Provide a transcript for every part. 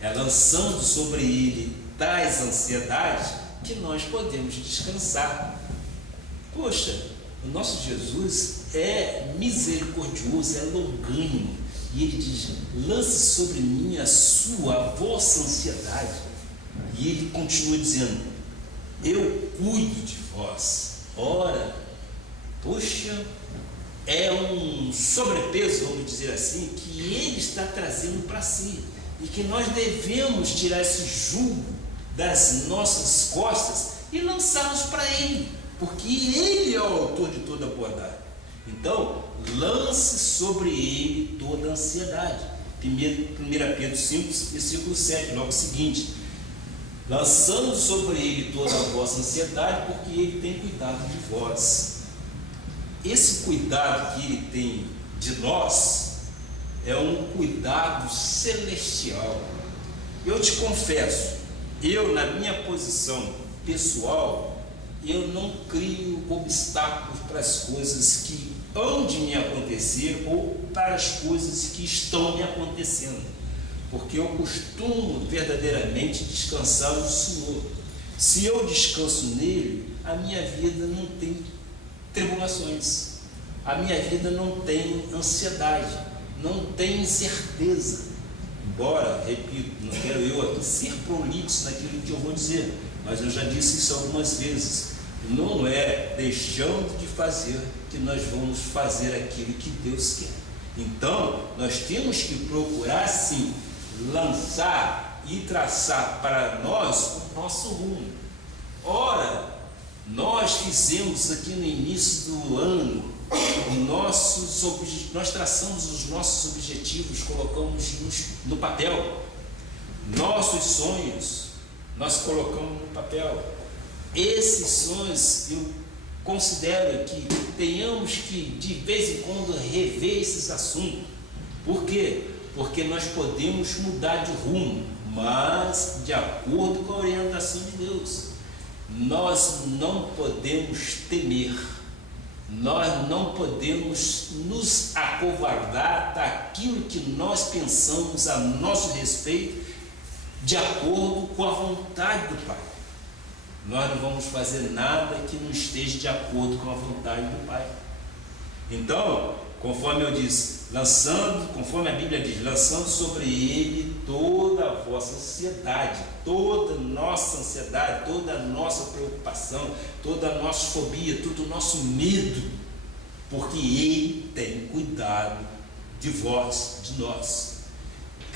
é lançando sobre ele tais ansiedades que nós podemos descansar. Poxa, o nosso Jesus é misericordioso, é longânimo, e ele diz: lance sobre mim a vossa ansiedade. E ele continua dizendo: eu cuido de vós. Ora, poxa, é um sobrepeso, vamos dizer assim, que ele está trazendo para si, e que nós devemos tirar esse jugo das nossas costas e lançá-los para ele, porque ele é o autor de toda a bondade. Então, lance sobre ele toda a ansiedade. 1 Pedro 5, versículo 7, logo seguinte: lançando sobre ele toda a vossa ansiedade, porque ele tem cuidado de vós. Esse cuidado que ele tem de nós é um cuidado celestial. Eu te confesso, eu, na minha posição pessoal, eu não crio obstáculos para as coisas que hão de me acontecer ou para as coisas que estão me acontecendo, porque eu costumo verdadeiramente descansar no Senhor. Se eu descanso nele, a minha vida não tem tribulações, a minha vida não tem ansiedade, não tem incerteza. Embora, repito, não quero eu aqui ser prolixo naquilo que eu vou dizer, mas eu já disse isso algumas vezes: não é deixando de fazer que nós vamos fazer aquilo que Deus quer. Então, nós temos que procurar sim lançar e traçar para nós o nosso rumo. Ora, nós fizemos aqui no início do ano nós traçamos os nossos objetivos, colocamos no papel. Nossos sonhos nós colocamos no papel. Esses sonhos eu considero que tenhamos que de vez em quando rever esses assuntos. Por quê? Porque nós podemos mudar de rumo, mas de acordo com a orientação de Deus. Nós não podemos temer, nós não podemos nos acovardar daquilo que nós pensamos a nosso respeito, de acordo com a vontade do Pai. Nós não vamos fazer nada que não esteja de acordo com a vontade do Pai. Então, conforme eu disse, conforme a Bíblia diz, lançando sobre ele toda a vossa ansiedade, toda a nossa ansiedade, toda a nossa preocupação, toda a nossa fobia, todo o nosso medo, porque ele tem cuidado de vós, de nós.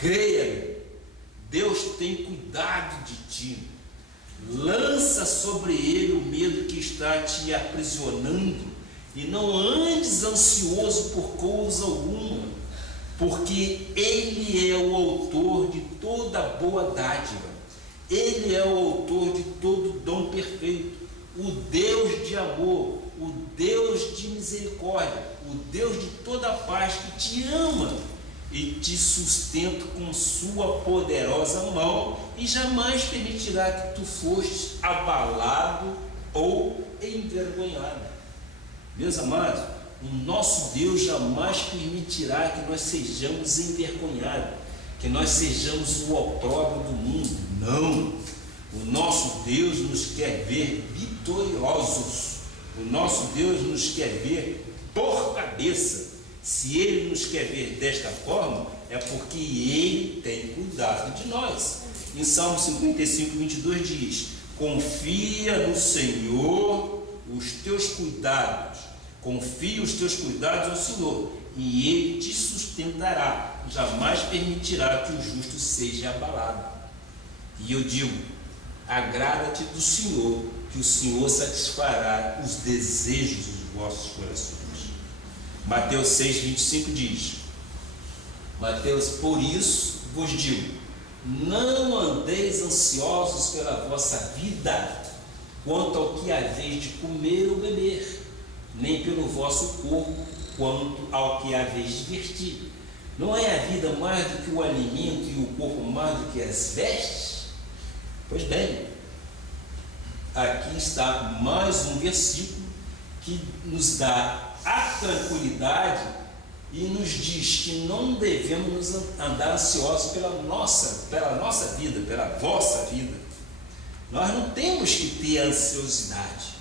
Creia, Deus tem cuidado de ti. Lança sobre ele o medo que está te aprisionando, e não andes ansioso por coisa alguma, porque ele é o autor de toda boa dádiva, ele é o autor de todo dom perfeito, o Deus de amor, o Deus de misericórdia, o Deus de toda paz, que te ama e te sustenta com sua poderosa mão, e jamais permitirá que tu fostes abalado ou envergonhado. Meus amados, o nosso Deus jamais permitirá que nós sejamos envergonhados, que nós sejamos o opróbrio do mundo. Não! O nosso Deus nos quer ver vitoriosos. O nosso Deus nos quer ver por cabeça. Se Ele nos quer ver desta forma, é porque Ele tem cuidado de nós. Em Salmo 55, 22 diz: confia no Senhor os teus cuidados, confia os teus cuidados ao Senhor, e Ele te sustentará, jamais permitirá que o justo seja abalado. E eu digo: agrada-te do Senhor, que o Senhor satisfará os desejos dos vossos corações. Mateus 6, 25 diz: por isso vos digo, não andeis ansiosos pela vossa vida, quanto ao que haveis de comer ou beber, nem pelo vosso corpo, quanto ao que haveis de vestir. Não é a vida mais do que o alimento e o corpo mais do que as vestes? Pois bem, aqui está mais um versículo que nos dá a tranquilidade e nos diz que não devemos andar ansiosos pela nossa vida, pela vossa vida. Nós não temos que ter ansiosidade,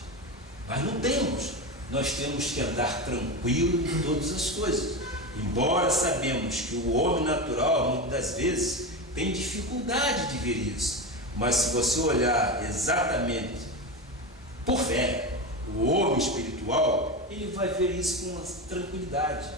nós temos que andar tranquilo em todas as coisas, embora sabemos que o homem natural, muitas das vezes, tem dificuldade de ver isso, mas se você olhar exatamente por fé, o homem espiritual, ele vai ver isso com tranquilidade.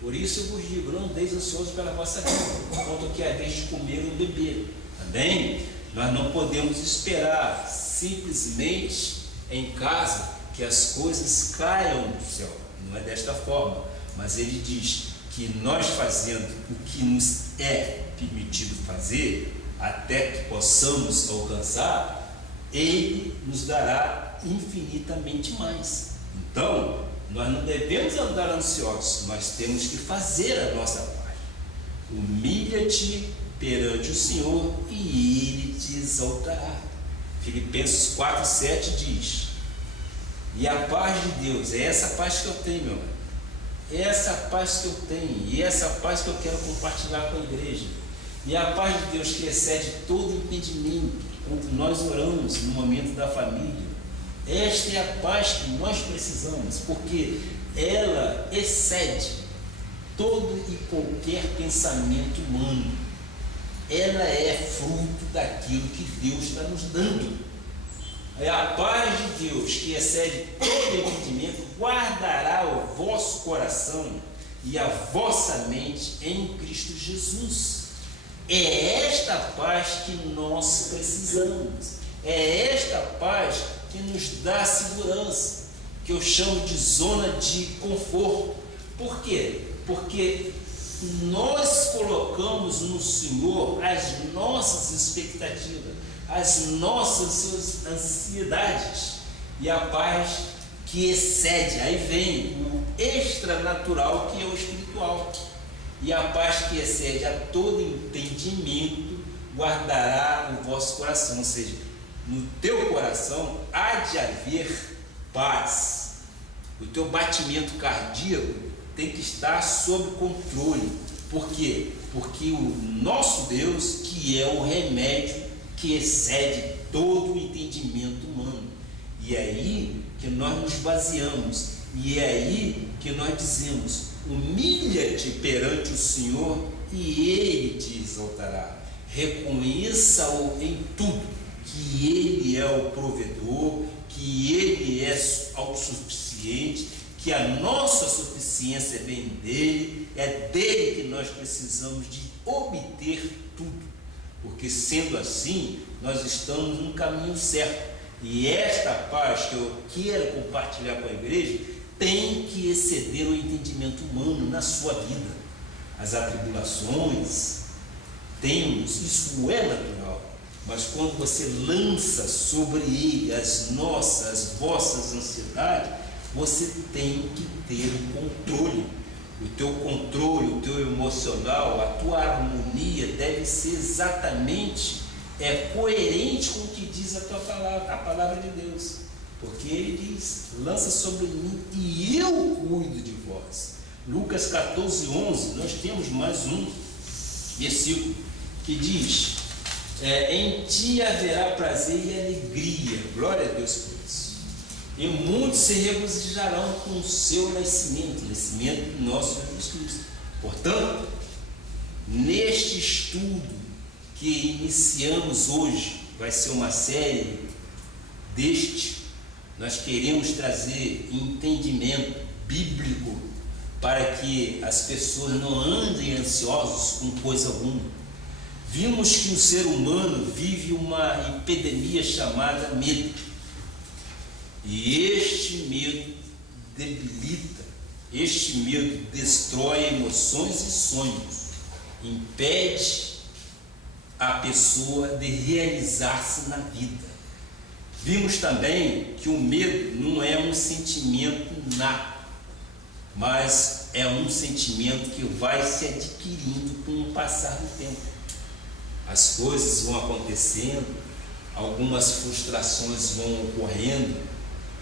Por isso eu vos digo, não andeis ansiosos pela vossa vida, quanto que haveis de comer ou beber. Também, nós não podemos esperar simplesmente em casa que as coisas caiam do céu. Não é desta forma, mas ele diz que nós fazendo o que nos é permitido fazer, até que possamos alcançar, ele nos dará infinitamente mais. Então, nós não devemos andar ansiosos, nós temos que fazer a nossa parte. Humilha-te perante o Senhor e Ele te exaltará. Filipenses 4,7 diz: e a paz de Deus, é essa paz que eu tenho, meu irmão, é essa paz que eu tenho, e essa paz que eu quero compartilhar com a igreja, e a paz de Deus que excede todo entendimento, quando nós oramos no momento da família, esta é a paz que nós precisamos, porque ela excede todo e qualquer pensamento humano. Ela é fruto daquilo que Deus está nos dando. É a paz de Deus que excede todo entendimento, guardará o vosso coração e a vossa mente em Cristo Jesus. É esta paz que nós precisamos. É esta paz que nos dá segurança, que eu chamo de zona de conforto. Por quê? Porque nós colocamos no Senhor as nossas expectativas, as nossas ansiedades, e a paz que excede, aí vem o extranatural, que é o espiritual, e a paz que excede a todo entendimento guardará o vosso coração, ou seja, no teu coração há de haver paz. O teu batimento cardíaco tem que estar sob controle. Por quê? Porque o nosso Deus, que é o remédio que excede todo o entendimento humano, e é aí que nós nos baseamos, e é aí que nós dizemos: humilha-te perante o Senhor e Ele te exaltará. Reconheça-o em tudo, que Ele é o provedor, que Ele é autossuficiente, que a nossa suficiência vem dEle, é dEle que nós precisamos de obter tudo, porque sendo assim, nós estamos no caminho certo, e esta paz que eu quero compartilhar com a igreja, tem que exceder o entendimento humano na sua vida. As atribulações, temos, isso é natural, mas quando você lança sobre ele as vossas ansiedades, você tem que ter o controle. O teu controle, o teu emocional, a tua harmonia deve ser exatamente coerente com o que diz a tua palavra, a palavra de Deus. Porque ele diz: lança sobre mim e eu cuido de vós. Lucas 14:11, nós temos mais um versículo que diz: em ti haverá prazer e alegria. Glória a Deus por isso. E muitos se regozijarão com o seu nascimento do nosso Jesus Cristo. Portanto, neste estudo que iniciamos hoje, vai ser uma série nós queremos trazer entendimento bíblico para que as pessoas não andem ansiosos com coisa alguma. Vimos que o ser humano vive uma epidemia chamada medo, e este medo debilita, este medo destrói emoções e sonhos, impede a pessoa de realizar-se na vida. Vimos também que o medo não é um sentimento nato, mas é um sentimento que vai se adquirindo com o passar do tempo. As coisas vão acontecendo, algumas frustrações vão ocorrendo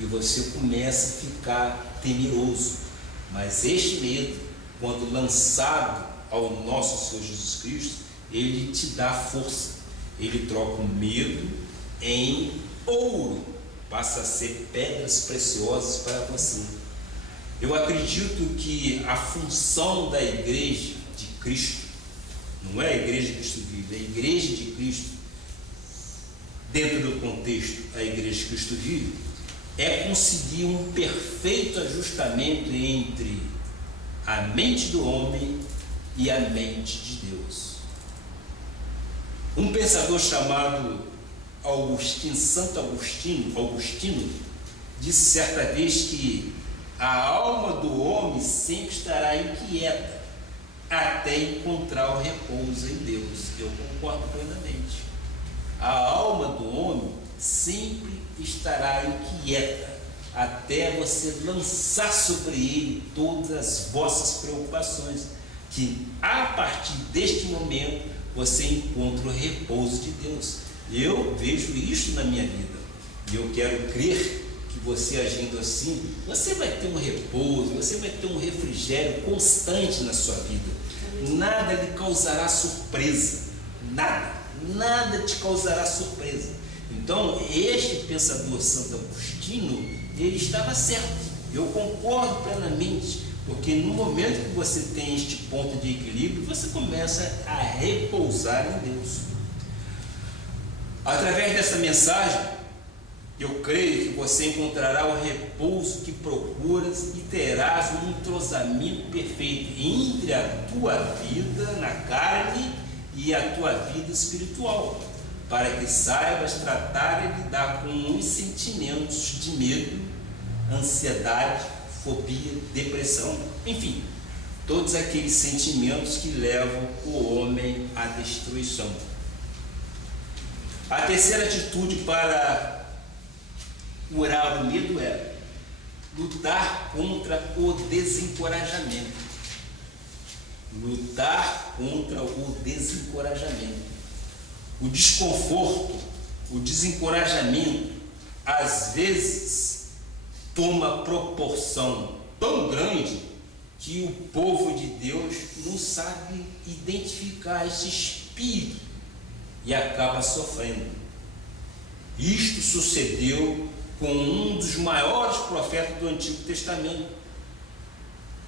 e você começa a ficar temeroso. Mas este medo quando lançado ao nosso Senhor Jesus Cristo, Ele te dá força. Ele troca o medo em ouro, passa a ser pedras preciosas para você. Eu acredito que a função da igreja de Cristo, não é a igreja de Cristo vive, é a igreja de Cristo, dentro do contexto a igreja de Cristo vive, é conseguir um perfeito ajustamento entre a mente do homem e a mente de Deus. Um pensador chamado Santo Agostinho, disse certa vez que a alma do homem sempre estará inquieta até encontrar o repouso em Deus. Eu concordo plenamente. A alma do homem sempre estará inquieta até você lançar sobre ele todas as vossas preocupações, que a partir deste momento você encontra o repouso de Deus. Eu vejo isso na minha vida e eu quero crer que você agindo assim, você vai ter um repouso, você vai ter um refrigério constante na sua vida. Nada lhe causará surpresa, nada te causará surpresa. Então, este pensador Santo Agostinho, ele estava certo. Eu concordo plenamente, porque no momento que você tem este ponto de equilíbrio, você começa a repousar em Deus. Através dessa mensagem, eu creio que você encontrará o repouso que procuras e terás um entrosamento perfeito entre a tua vida na carne e a tua vida espiritual, para que saibas tratar e lidar com os sentimentos de medo, ansiedade, fobia, depressão, enfim, todos aqueles sentimentos que levam o homem à destruição. A terceira atitude para curar o medo é lutar contra o desencorajamento. Lutar contra o desencorajamento. O desconforto, o desencorajamento, às vezes toma proporção tão grande que o povo de Deus não sabe identificar esse espírito e acaba sofrendo. Isto sucedeu com um dos maiores profetas do Antigo Testamento.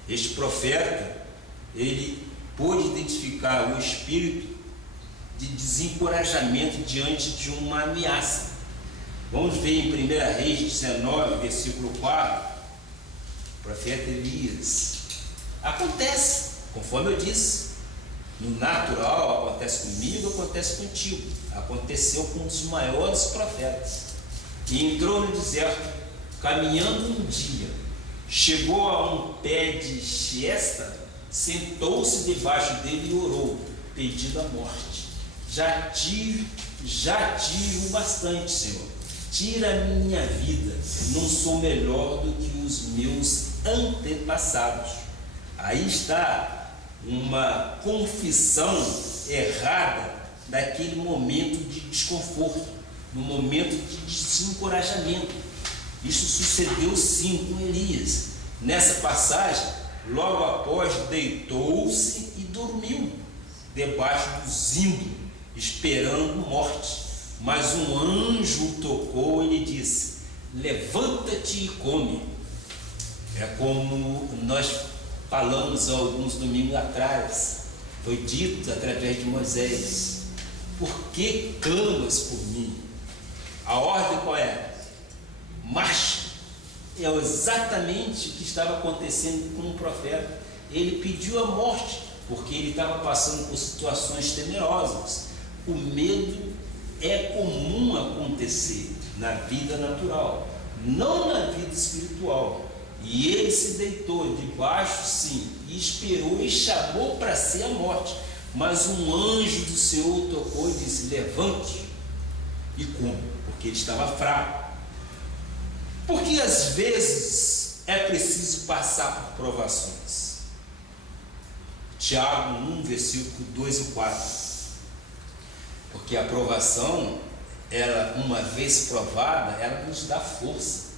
Este profeta, ele pôde identificar o espírito de desencorajamento diante de uma ameaça. Vamos ver em 1 Reis 19, versículo 4, o profeta Elias. Acontece, conforme eu disse, no natural acontece comigo, acontece contigo. Aconteceu com um dos maiores profetas. E entrou no deserto, caminhando um dia, chegou a um pé de giesta, sentou-se debaixo dele e orou, pedindo a morte. Já tive o bastante, Senhor. Tira a minha vida, não sou melhor do que os meus antepassados. Aí está uma confissão errada daquele momento de desconforto, no momento de desencorajamento. Isso sucedeu sim com Elias. Nessa passagem, logo após, deitou-se e dormiu debaixo do zimbro, esperando morte. Mas um anjo o tocou e lhe disse: levanta-te e come. É como nós falamos alguns domingos atrás, foi dito através de Moisés: por que clamas por mim? A ordem qual é? Marcha. É exatamente o que estava acontecendo com o profeta. Ele pediu a morte, porque ele estava passando por situações temerosas. O medo é comum acontecer na vida natural, não na vida espiritual. E ele se deitou debaixo, sim, e esperou e chamou para si a morte. Mas um anjo do Senhor o tocou e disse: levante e come, porque ele estava fraco. Porque às vezes é preciso passar por provações. Tiago 1, versículo 2 e 4. Porque a provação, ela, uma vez provada, ela nos dá força.